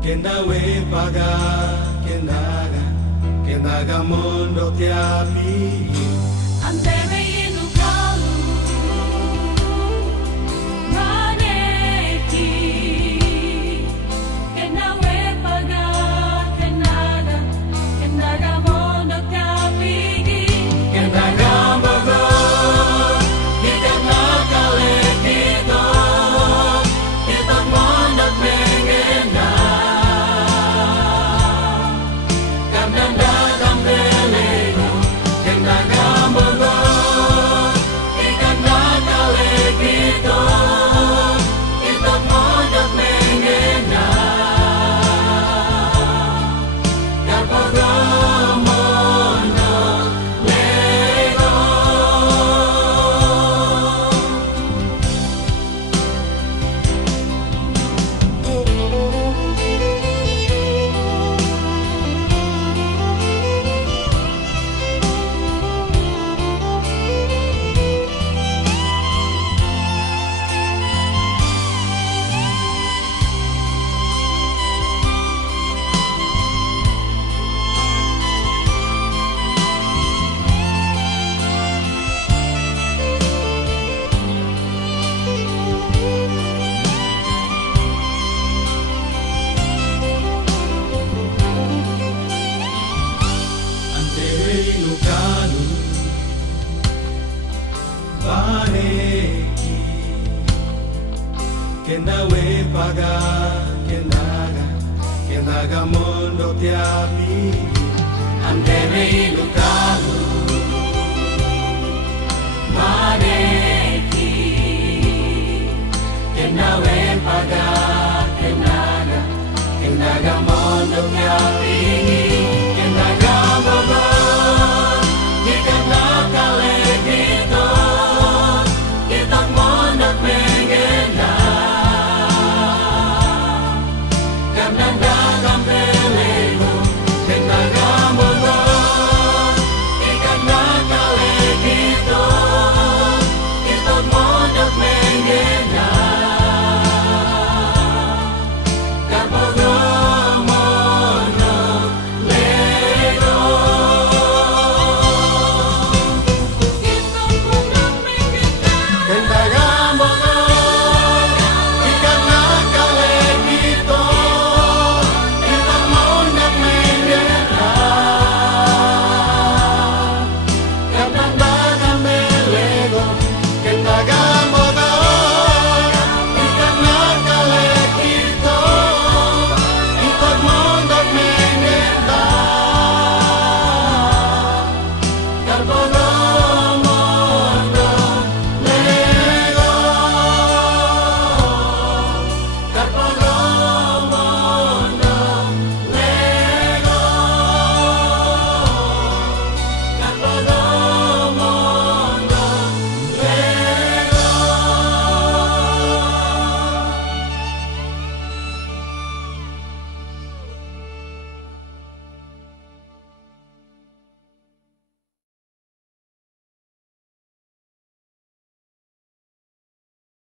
Kendawe paga, kendaga mondo tiapi. Anteme inukalu maneki. Kendawe paga, kendaga mondo tiapi. Kendaga mogo, kita nakale kita mondok mengena. Karena dalam belego, kendaga mogo, kita nakale kita mondok mengena. Karena mondok lego. Ilocano, Baneki, Kendawe paga, kendaga mondo tiapi. Anteme Ilocano, Baneki, Kendawe paga, kendaga mondo tiapi. Kendaga mogo, kita nakale kita mondok mengena. Karena